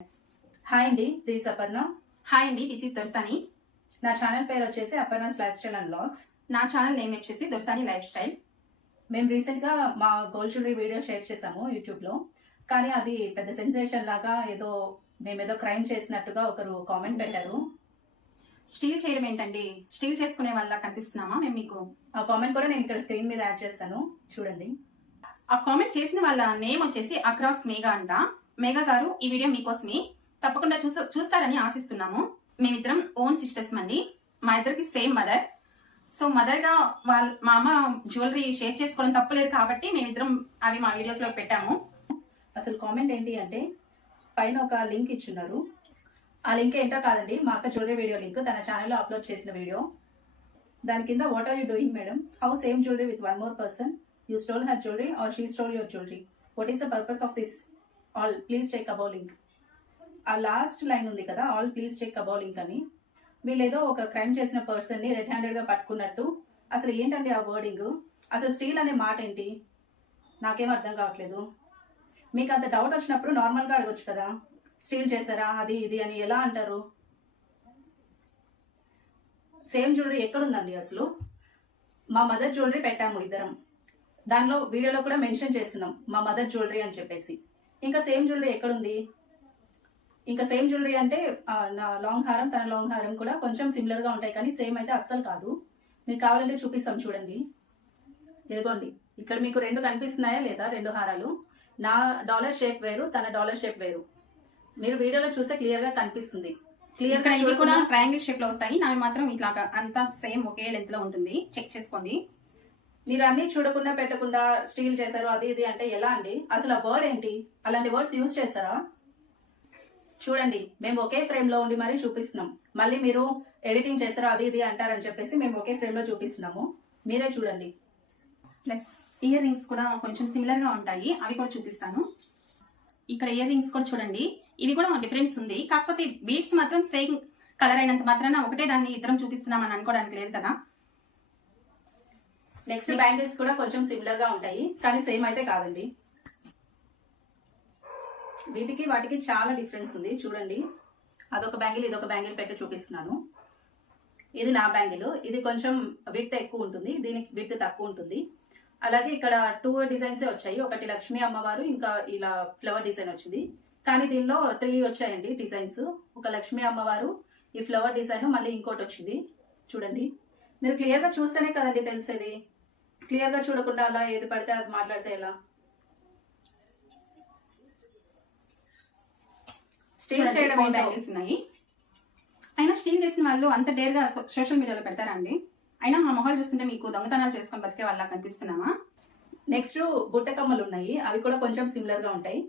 Hi అండి, this Aparna. Hi అండి, this is దొర్సాని. నా ఛానల్ పేరు వచ్చేసి Aparna's life style and blogs. నా ఛానల్ నేమ్ వచ్చేసి దొర్సాని లైఫ్ స్టైల్. మేము రీసెంట్గా మా గోల్డ్ జ్యువెలరీ వీడియో షేర్ చేసాము యూట్యూబ్లో. కానీ అది పెద్ద సెన్సేషన్ లాగా మేమేదో క్రైమ్ చేసినట్టుగా ఒకరు కామెంట్ పెట్టారు. స్టీల్ చేయడం ఏంటండి? స్టీల్ చేసుకునే వాళ్ళ కనిపిస్తున్నామా మేము మీకు? ఆ కామెంట్ కూడా నేను ఇక్కడ స్క్రీన్ మీద యాడ్ చేస్తాను, చూడండి. ఆ కామెంట్ చేసిన వాళ్ళ నేమ్ వచ్చేసి అక్రాస్ మేఘా అంట. మేఘా గారు, ఈ వీడియో మీకోసమే, తప్పకుండా చూస్తారని ఆశిస్తున్నాము. మేమిద్దరం ఓన్ సిస్టర్స్ అండి. మా ఇద్దరికి సేమ్ మదర్. సో మదర్ గా మా అమ్మ జ్యువెలరీ షేర్ చేసుకోవడం తప్పలేదు కాబట్టి మేమిద్దరం అవి మా వీడియోస్ లో పెట్టాము. అసలు కామెంట్ ఏంటి అంటే, పైన ఒక లింక్ ఇచ్చున్నారు. ఆ లింక్ ఏంటో కాదండి, మా అక్క జ్యువెలరీ వీడియో లింక్ తన ఛానల్లో అప్లోడ్ చేసిన వీడియో. దాని కింద what are you doing madam, how same jewellery with one more person, you stole her jewellery or she stole your jewellery, what is the purpose of this, all please check above link. ఆ last line ఉంది కదా, all please check above link అని. వీళ్ళేదో ఒక crime చేసిన person ని red handed గా పట్టుకున్నట్టు. అసలు ఏంటండి ఆ వర్డింగ్? అసలు స్టీల్ అనే మాట ఏంటి? నాకేం అర్థం కావట్లేదు. మీకు అంత డౌట్ వచ్చినప్పుడు నార్మల్ గా అడగొచ్చు కదా, స్టీల్ చేశారా అది ఇది అని ఎలా అంటారు? సేమ్ జ్యువెలరీ ఎక్కడుందండి అసలు? మా మదర్ జ్యువెలరీ పెట్టాము ఇద్దరం, దానిలో వీడియోలో కూడా మెన్షన్ చేస్తున్నాం మా మదర్ జ్యువెలరీ అని చెప్పేసి. ఇంకా సేమ్ జ్యువెలరీ ఎక్కడుంది? ఇంకా సేమ్ జ్యువెలరీ అంటే నా లాంగ్ హారం, తన లాంగ్ హారం కూడా కొంచెం సిమిలర్ గా ఉంటాయి, కానీ సేమ్ అయితే అస్సలు కాదు. మీకు కావాలంటే చూపిస్తాం, చూడండి. ఇదిగోండి, ఇక్కడ మీకు రెండు కనిపిస్తున్నాయా లేదా? రెండు హారాలు. నా డాలర్ షేప్ వేరు, తన డాలర్ షేప్ వేరు. మీరు వీడియోలో చూస్తే క్లియర్ గా కనిపిస్తుంది. క్లియర్ గా ఇవి కూడా ట్రయాంగిల్ షేప్ లో వస్తాయి, నావి మాత్రం ఇట్లా అంతా సేమ్ ఒకే లెంత్ లో ఉంటుంది. చెక్ చేసుకోండి. మీరు అన్ని చూడకుండా పెట్టకుండా స్టీల్ చేశారు అది ఇది అంటే ఎలా అండి? అసలు ఆ వర్డ్ ఏంటి? అలాంటి వర్డ్స్ యూజ్ చేస్తారా? చూడండి, మేము ఒకే ఫ్రేమ్ లో ఉండి మరీ చూపిస్తున్నాం. మళ్ళీ మీరు ఎడిటింగ్ చేస్తారో అది ఇది అంటారని చెప్పేసి మేము ఒకే ఫ్రేమ్ లో చూపిస్తున్నాము, మీరే చూడండి. ప్లస్ ఇయర్ రింగ్స్ కూడా కొంచెం సిమిలర్ గా ఉంటాయి, అవి కూడా చూపిస్తాను. ఇక్కడ ఇయర్ రింగ్స్ కూడా చూడండి, ఇవి కూడా డిఫరెన్స్ ఉంది. కాకపోతే బీడ్స్ మాత్రం సేమ్ కలర్ అయినంత మాత్రాన ఒకటే దాన్ని ఇద్దరం చూపిస్తున్నాం అని అనుకోవడానికి లేదు కదా. నెక్స్ట్ బ్యాంగిల్స్ కూడా కొంచెం సిమిలర్ గా ఉంటాయి, కానీ సేమ్ అయితే కాదండి. వీటికి వాటికి చాలా డిఫరెన్స్ ఉంది, చూడండి. అదొక బ్యాంగిల్, ఇదొక బ్యాంగిల్ పెట్టి చూపిస్తున్నాను. ఇది నా బ్యాంగిల్, ఇది కొంచెం విడ్త్ ఎక్కువ ఉంటుంది, దీనికి విడ్త్ తక్కువ ఉంటుంది. అలాగే ఇక్కడ 2 డిజైన్స్ వచ్చాయి, ఒకటి లక్ష్మీ అమ్మవారు, ఇంకా ఇలా ఫ్లవర్ డిజైన్ వచ్చింది. కానీ దీనిలో 3 వచ్చాయండి డిజైన్స్. ఒక లక్ష్మీ అమ్మవారు, ఈ ఫ్లవర్ డిజైన్, మళ్ళీ ఇంకోటి వచ్చింది. చూడండి, మీరు క్లియర్ గా చూస్తేనే కదండి తెలిసేది. క్లియర్ గా చూడకుండా అలా ఏది పడితే అది మాట్లాడితే ఎలా? స్టీల్ చేయడం బ్యాంగిల్స్ ఉన్నాయి. అయినా స్టీల్ చేసిన వాళ్ళు అంత డేర్ గా సోషల్ మీడియాలో పెడతారండి. అయినా మా మొహాలు చూస్తుంటే మీకు దొంగతనాలు చేసుకొని బతికే వాళ్ళ కనిపిస్తున్నామా? నెక్స్ట్ బుట్ట కమ్మలు ఉన్నాయి, అవి కూడా కొంచెం సిమిలర్ గా ఉంటాయి.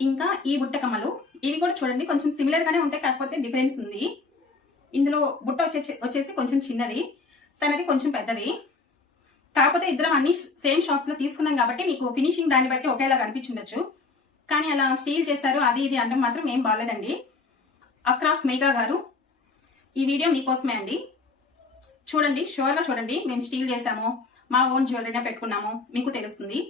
ఇంకా ఈ బుట్ట కమ్మలు, ఇవి కూడా చూడండి కొంచెం సిమిలర్ గానే ఉంటాయి, కాకపోతే డిఫరెన్స్ ఉంది. ఇందులో బుట్ట వచ్చేసి కొంచెం చిన్నది, తనది కొంచెం పెద్దది. కాకపోతే ఇద్దరం అన్ని సేమ్ షాప్స్ లో తీసుకున్నాం కాబట్టి మీకు ఫినిషింగ్ దాన్ని బట్టి ఒకేలా కనిపించుండొచ్చు. కానీ అలా స్టీల్ చేశారు అది ఇది అంటే మాత్రం ఏం బాగాలేదండి. అక్రాస్ మేఘా గారు, ఈ వీడియో మీకోసమే అండి. చూడండి, షూర్గా చూడండి. మేము స్టీల్ చేసాము, మా ఓన్ జ్యువెలరీనే పెట్టుకున్నాము, మీకు తెలుస్తుంది.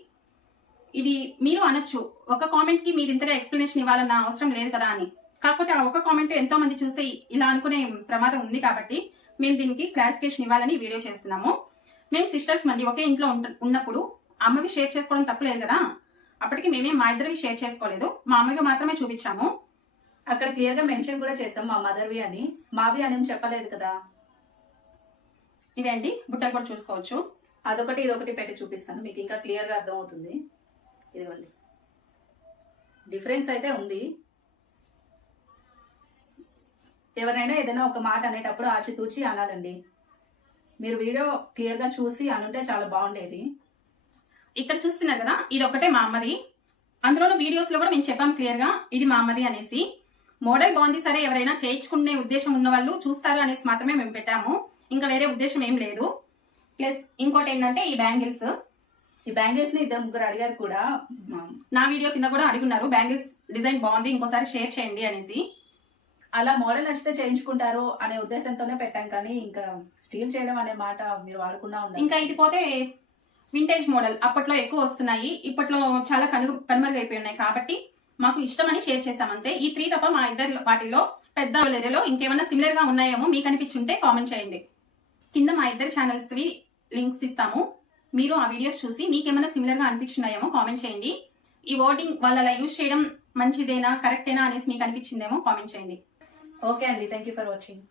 ఇది మీరు అనొచ్చు, ఒక కామెంట్ కి మీరు ఇంతగా ఎక్స్ప్లెనేషన్ ఇవ్వాలన్న అవసరం లేదు కదా అని. కాకపోతే ఆ ఒక కామెంట్ ఎంతో మంది చూసి ఇలా అనుకునే ప్రమాదం ఉంది కాబట్టి మేము దీనికి క్లారిఫికేషన్ ఇవ్వాలని వీడియో చేస్తున్నాము. మేము సిస్టర్స్ మంది ఒకే ఇంట్లో ఉన్నప్పుడు అమ్మవి షేర్ చేసుకోవడం తప్పలేదు కదా. అప్పటికి మేమే మా ఇద్దరివి షేర్ చేసుకోలేదు, మా అమ్మవి మాత్రమే చూపించాము. అక్కడ క్లియర్ గా మెన్షన్ కూడా చేసాం మా మదర్వి అని, మావి అని చెప్పలేదు కదా. ఇవే అండి, బుట్టలు కూడా చూసుకోవచ్చు. అదొకటి ఇదొకటి పెట్టి చూపిస్తాను, మీకు ఇంకా క్లియర్ గా అర్థం అవుతుంది. ఇదిగోండి, డిఫరెన్స్ అయితే ఉంది. ఎవరైనా ఏదైనా ఒక మాట అనేటప్పుడు ఆచితూచి అనాలండి. మీరు వీడియో క్లియర్ గా చూసి అనుంటే చాలా బాగుండేది. ఇక్కడ చూస్తున్నారు కదా, ఇది ఒకటే మా అమ్మది. అందులో వీడియోస్ లో కూడా మేము చెప్పాం క్లియర్ గా ఇది మా అమ్మది అనేసి. మోడల్ బాగుంది సరే, ఎవరైనా చేయించుకునే ఉద్దేశం ఉన్న వాళ్ళు చూస్తారు అనేసి మాత్రమే మేము పెట్టాము, ఇంకా వేరే ఉద్దేశం ఏం లేదు. ప్లస్ ఇంకోటి ఏంటంటే ఈ బ్యాంగిల్స్ ని ఇద్దరు ముగ్గురు అడిగారు కూడా, నా వీడియో కింద కూడా అడుగున్నారు, బ్యాంగిల్స్ డిజైన్ బాగుంది ఇంకోసారి షేర్ చేయండి అనేసి. అలా మోడల్ నచ్చితే చేయించుకుంటారు అనే ఉద్దేశంతోనే పెట్టాం, కానీ ఇంకా స్టీల్ చేయడం అనే మాట మీరు వాడకుండా ఉండాలి. ఇంకా ఇది పోతే వింటేజ్ మోడల్ అప్పట్లో ఎక్కువ వస్తున్నాయి, ఇప్పట్లో చాలా కనుమరుగైపోయి ఉన్నాయి కాబట్టి మాకు ఇష్టమని షేర్ చేసాం అంతే. ఈ 3 తప్ప మా ఇద్దరి వాటిల్లో పెద్ద జ్యువెలరీలో ఇంకేమైనా సిమిలర్ గా ఉన్నాయేమో మీకు అనిపించుంటే కామెంట్ చేయండి. కింద మా ఇద్దరి ఛానల్స్ వి లింక్స్ ఇస్తాము. మీరు ఆ వీడియోస్ చూసి మీకేమైనా సిమిలర్ గా అనిపించున్నాయేమో కామెంట్ చేయండి. ఈ వర్డింగ్ వాళ్ళు అలా యూజ్ చేయడం మంచిదేనా కరెక్టేనా అనేసి మీకు అనిపించిందేమో కామెంట్ చేయండి. ఓకే అండి, థ్యాంక్ యూ ఫర్ వాచింగ్.